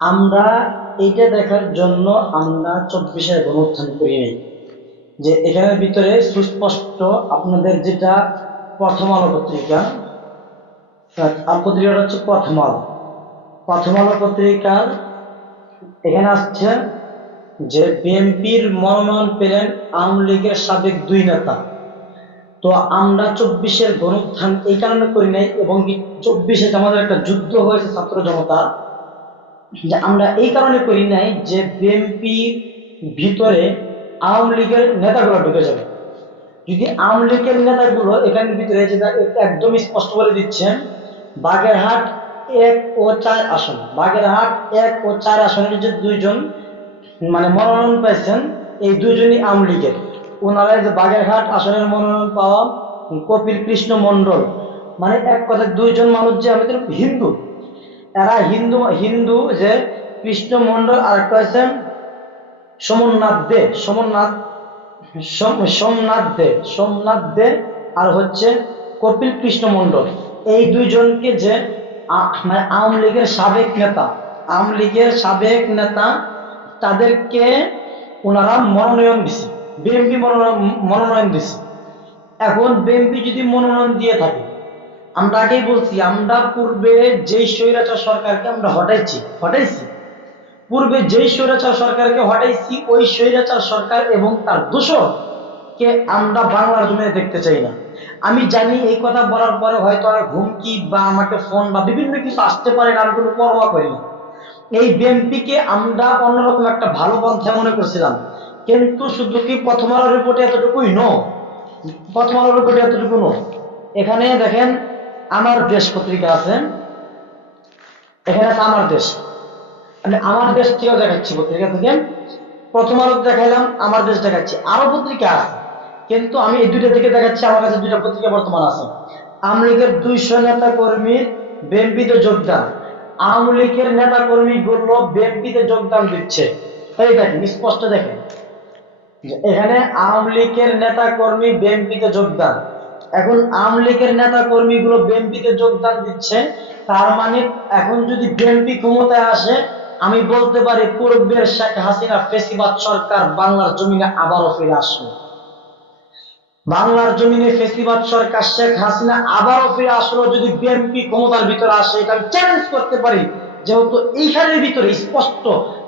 আমরা এইটা দেখার জন্য আমরা চব্বিশের গণউত্থান করি নাই। যে এখানের ভিতরে সুস্পষ্ট আপনাদের যেটা প্রথম আলো পত্রিকা পত্রিকাটা হচ্ছে প্রথম আলো। প্রথম আলো পত্রিকার এখানে আসছে যে বিএনপির মনোনয়ন পেলেন আওয়ামী লীগের সাবেক দুই নেতা। তো আমরা চব্বিশের গণউত্থান এই কারণে করি নাই এবং চব্বিশে আমাদের একটা যুদ্ধ হয়েছে ছাত্র জনতা যে আমরা এই কারণে করি নাই যে বিএনপি ভিতরে আওয়ামী লীগের নেতাগুলো ঢুকে যাবে। যদি আওয়ামী লীগের নেতাগুলো এখানের ভিতরে যেটা একদম স্পষ্ট বলে দিচ্ছেন, বাগেরহাট এক ও চার আসন। বাগেরহাট এক ও চার আসনের যে দুইজন মানে মনোনয়ন পেয়েছেন এই দুইজনই আওয়ামী লীগের। ওনারা যে বাগেরহাট আসনের মনোনয়ন পাওয়া কপিল কৃষ্ণ মণ্ডল মানে এক কথায় দুইজন মানুষ যে আমাদের হিন্দু এরা হিন্দু হিন্দু যে কৃষ্ণ মণ্ডল আর একটা হচ্ছে সোমনাথ দে, সোমনাথ, সোম- সোমনাথ দে সোমনাথ দে আর হচ্ছে কপিল কৃষ্ণ মণ্ডল এই দুইজনকে যে মানে আওয়ামী লীগের সাবেক নেতা, আওয়ামী লীগের সাবেক নেতা তাদেরকে ওনারা মনোনয়ন দিছে। বিএনপি মনোনয়ন মনোনয়ন দিছে। এখন বিএনপি যদি মনোনয়ন দিয়ে থাকে আমরা আগেই বলছি, আমরা পূর্বে যেই স্বৈরাচার সরকারকে আমরা হটাইছি হটাইছি? পূর্বে যেই স্বৈরাচার সরকারকে হটাইছি, ওই স্বৈরাচার সরকার এবং তার দোষরকে আমরা বাংলার জমিনে দেখতে চাই না। আমি জানি এই কথা বলার পরে হয়তো আর হুমকি বা আমাকে ফোন বা বিভিন্ন কিছু আসতে পারে আমি কোনো পরোয়া করি না। এই বিএনপিকে আমরা অন্যরকম একটা ভালো পন্থা মনে করছিলাম। কিন্তু শুধু কি প্রথম আলোর রিপোর্টে এতটুকুই? নো প্রথম আলোর রিপোর্টে এতটুকু ন এখানে দেখেন আমার দেশ পত্রিকা আছে। এখানে আছে আমার দেশ। আমি আমার দেশ থেকেও দেখাচ্ছি পত্রিকা থেকে। প্রথম আলো দেখাইলাম, আমার দেশ দেখাচ্ছি। আরও পত্রিকা আছে। কিন্তু আমি এই দুইটা থেকে দেখাচ্ছি, আমার কাছে দুইটা পত্রিকা বর্তমান আছে। আওয়ামী লীগের দুইশো নেতা কর্মীর বিএনপিতে যোগদান। আওয়ামী লীগের নেতা কর্মী গুলো বিএনপিতে যোগদান দিচ্ছে। এই দেখেন, স্পষ্ট দেখেন। এখানে আওয়ামী লীগের নেতা কর্মী বিএনপিতে যোগদান। এখন আওয়ামী লীগের নেতা কর্মীগুলো বিএনপিতে যোগদান দিচ্ছে তার মানে এখন যদি বিএনপি ক্ষমতায় আসে, আমি বলতে পারি পূর্বের শেখ হাসিনা ফেসিবাদ সরকার বাংলার জমিনে আবারও ফিরে আসবে। বাংলার জমিনে ফেসিবাদ সরকার শেখ হাসিনা আবারও ফিরে আসলো, যদি বিএনপি ক্ষমতার ভিতরে আসে, এটা আমি চ্যালেঞ্জ করতে পারি। যেহেতু এইখানের ভিতরে স্পষ্ট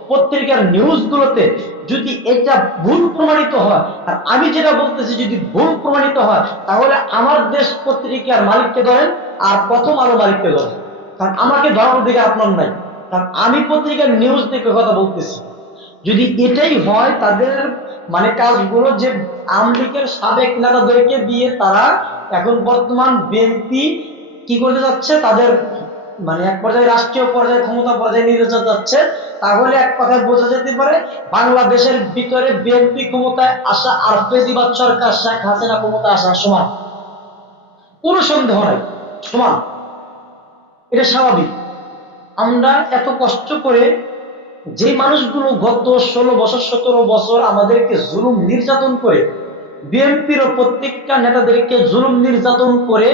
পত্রিকার নিউজগুলোতে যদি এটা ভুল প্রমাণিত হয়, আর আমি যেটা বলতেছি যদি ভুল প্রমাণিত হয়, তাহলে আমার দেশ পত্রিকার মালিককে ধরেন, আর প্রথম আলো মালিককে ধরেন। কারণ আমাকে ধরার দিকে আপনার নাই। কারণ আমি পত্রিকার নিউজ দেখে কথা বলতেছি। যদি এটাই হয়, তাদের মানে কাজগুলো যে আওয়ামী লীগের সাবেক নেতাদেরকে দিয়ে তারা এখন বর্তমান বিএনপি কি করতে যাচ্ছে, তাদের মানে এক পর্যায়ে রাষ্ট্রীয় পর্যায়ে ক্ষমতা পর্যায়ে যেতে যাচ্ছে তাহলে এক কথায় বোঝা যেতে পারে বাংলাদেশের ভিতরে বিএনপি ক্ষমতায় আসা আর ফেসিবাদ সরকার শেখ হাসিনা ক্ষমতায় আসা সমান। কোনো সন্দেহ নাই, সমান। এটা স্বাভাবিক। আমরা এত কষ্ট করে যে মানুষগুলো গত ষোলো বছর, সতেরো বছর আমাদেরকে জুলুম নির্যাতন করে বিএনপির প্রত্যেকটা নেতাদেরকে জুলুম নির্যাতন করে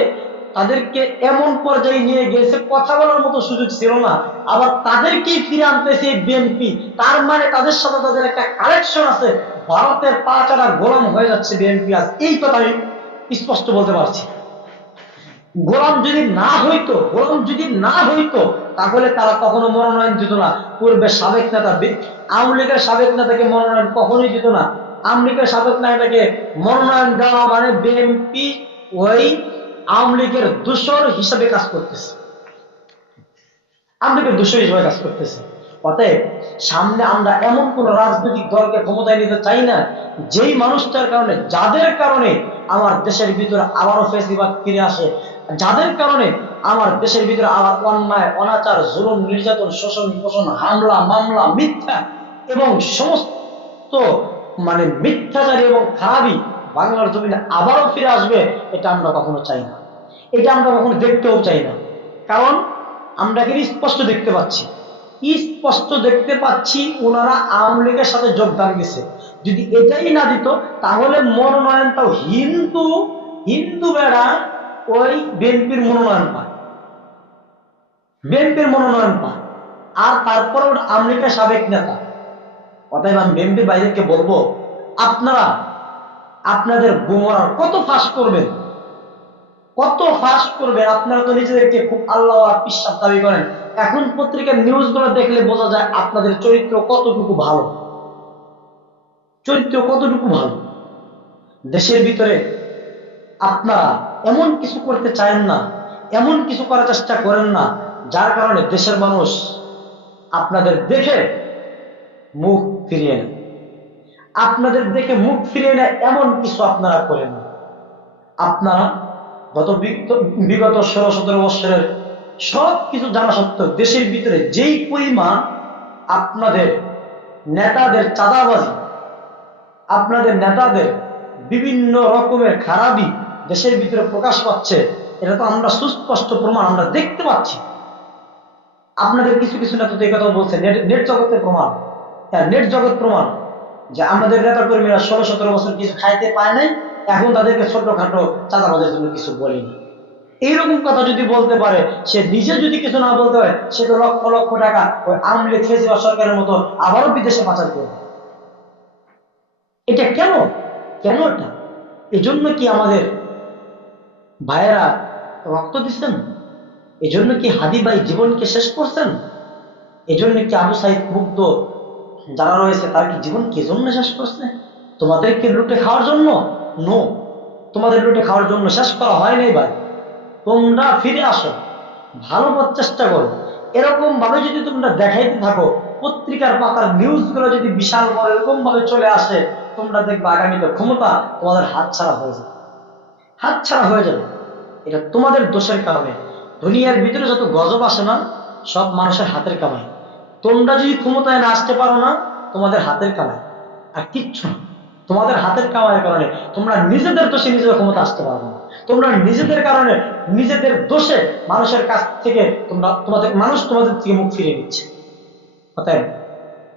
তাদেরকে এমন পর্যায়ে নিয়ে গেছে, কথা বলার মতো সুযোগ ছিল না। আবার তাদেরকেই ফিরে আনতেছে বিএনপি তার মানে তাদের সাথে তাদের একটা কালেকশন আছে। ভারতের পা চারা গোলাম হয়ে যাচ্ছে বিএনপি আজ। এই কথা আমি স্পষ্ট বলতে পারছি। গোলাম যদি না হইতো, গোলাম যদি না হইতো, তাহলে তারা কখনো মনোনয়ন দিত না। পূর্বে সাবেক নেতা আওয়ামী লীগের সাবেক নেতাকে মনোনয়ন কখনোই দিত না। আওয়ামী লীগের সাবেক নেতাকে মনোনয়ন দেওয়া মানে বিএনপি ওই আওয়ামী লীগের দূষর হিসাবে কাজ করতেছে। আওয়ামী লীগের দূষর হিসাবে কাজ করতেছে। অতএব সামনে আমরা এমন কোন রাজনৈতিক দলকে ক্ষমতায় নিতে চাই না, যেই মানুষটার কারণে, যাদের কারণে আমার দেশের ভিতরে আবারও ফেসিবাদ ফিরে আসে, যাদের কারণে আমার দেশের ভিতরে আবার অন্যায়, অনাচার, জুলুম, নির্যাতন, শোষণ পোষণ হামলা, মামলা, মিথ্যা এবং সমস্ত মানে মিথ্যাচারী এবং খারাপই বাংলার জমিনে আবারও ফিরে আসবে, এটা আমরা কখনো চাই না। এটা আমরা কখনো দেখতেও চাই না। কারণ আমরা কিন্তু স্পষ্ট দেখতে পাচ্ছি। স্পষ্ট দেখতে পাচ্ছি ওনারা আওয়ামী লীগের সাথে যোগদান দিছে যদি এটাই না দিত, তাহলে মনোনয়নটাও হিন্দু হিন্দু বেড়া ওই বিএনপির মনোনয়ন পায়। বিএনপির মনোনয়ন পায়। আর তারপর ওটা আমেরিকার সাবেক নেতা। অতএব আমি বিএনপি বাইরেকে বলব, আপনারা আপনাদের বোমরার কত ফাঁস করবেন? কত ফাঁস করবেন? আপনারা তো নিজেদেরকে খুব আল্লাহ আর বিশ্বাস দাবি করেন। এখন পত্রিকার নিউজগুলো দেখলে বোঝা যায় আপনাদের চরিত্র কতটুকু ভালো। চরিত্র কতটুকু ভালো? দেশের ভিতরে আপনারা এমন কিছু করতে চান না, এমন কিছু করার চেষ্টা করেন না, যার কারণে দেশের মানুষ আপনাদের দেখে মুখ ফিরিয়ে নেয়। আপনাদের দেখে মুখ ফিরিয়ে নেয় এমন কিছু আপনারা করেন আপনারা গত বিগত- ষোলো, সতেরো বছরের সব কিছু জানা সত্ত্বেও দেশের ভিতরে যেই পরিমাণ আপনাদের নেতাদের চাঁদাবাজি, আপনাদের নেতাদের বিভিন্ন রকমের খারাপই দেশের ভিতরে প্রকাশ পাচ্ছে, এটা তো আমরা সুস্পষ্ট প্রমাণ আমরা দেখতে পাচ্ছি। আপনাদের কিছু কিছু নেতা তো এই কথা বলছে, নেট নেট জগতের প্রমাণ। হ্যাঁ নেট জগৎ প্রমাণ। যে আমাদের নেতা কর্মীরা ষোলো, সতেরো বছর কিছু খাইতে পায় নাই, এখন তাদেরকে ছোটখাটো চাঁদাবাজের জন্য কিছু বলেনি এইরকম কথা যদি বলতে পারে, সে নিজে যদি কিছু না বলতে পারে, সে তো লক্ষ লক্ষ টাকা ওই আমলে ফেজিবা সরকারের মতো আবারও বিদেশে পাচার করবে। এটা কেন? কেন এটা? এজন্য কি আমাদের ভাইয়েরা রক্ত দিচ্ছেন? এজন্য কি হাদি ভাই জীবনকে শেষ করছেন? এজন্য কি আবু সাইদ মুগ্ধ যারা রয়েছে, তারা কি জীবন কে জন্য শেষ করছে? তোমাদেরকে লুটে খাওয়ার জন্য? নো তোমাদের লুটে খাওয়ার জন্য শেষ করা হয় নাই ভাই। তোমরা ফিরে আসো। ভালো পথ চেষ্টা করো। এরকম ভাবে যদি তোমরা দেখাইতে থাকো, পত্রিকার পাতার নিউজগুলো যদি বিশাল বড় এরকম ভাবে চলে আসে, তোমরা দেখবে আগামীতে ক্ষমতা তোমাদের হাত ছাড়া হয়ে যাবে। হাত ছাড়া হয়ে যাবে। এটা তোমাদের দোষের কারণে। দুনিয়ার ভিতরে যত গজব আসে না, সব মানুষের হাতের কামাই। তোমরা যদি ক্ষমতায় না আসতে পারো না, তোমাদের হাতের কামাই আর কিচ্ছু না। তোমাদের হাতের কামাইয়ের কারণে তোমরা নিজেদের দোষে নিজেদের ক্ষমতা আসতে পারবে না। তোমরা নিজেদের কারণে নিজেদের দোষে মানুষের কাছ থেকে তোমরা, তোমাদের, মানুষ তোমাদের থেকে মুখ ফিরে দিচ্ছে অতএব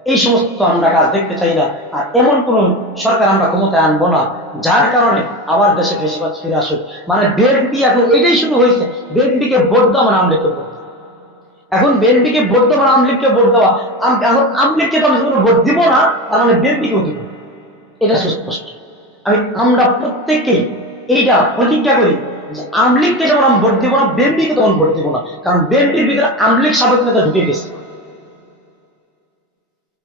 এই সমস্ত আমরা কাজ দেখতে চাই না। আর এমন কোন সরকার আমরা ক্ষমতায় আনব না, যার কারণে আবার দেশে বেশিরভাগ ফিরে আসুক। মানে বিএনপি এখন এটাই শুরু হয়েছে। বিএনপিকে ভোট দেওয়া মানে ভোট দেওয়া। এখন বিএনপিকে ভোট দেওয়া না, আমলিগকে ভোট দেওয়া, আমি এখন আমলিগকে তো আমি ভোট দিব না, তার মানে বিএনপিকেও দিব। এটা সুস্পষ্ট। আমি, আমরা প্রত্যেকেই এইটা প্রতিজ্ঞা করি যে আমলিগকে যেমন আমি ভোট দিব না বিএনপিকে তখন ভোট দিব না। কারণ বিএনপির ভিতরে আমলিগ সাবেক নেতা ঢুকে গেছে।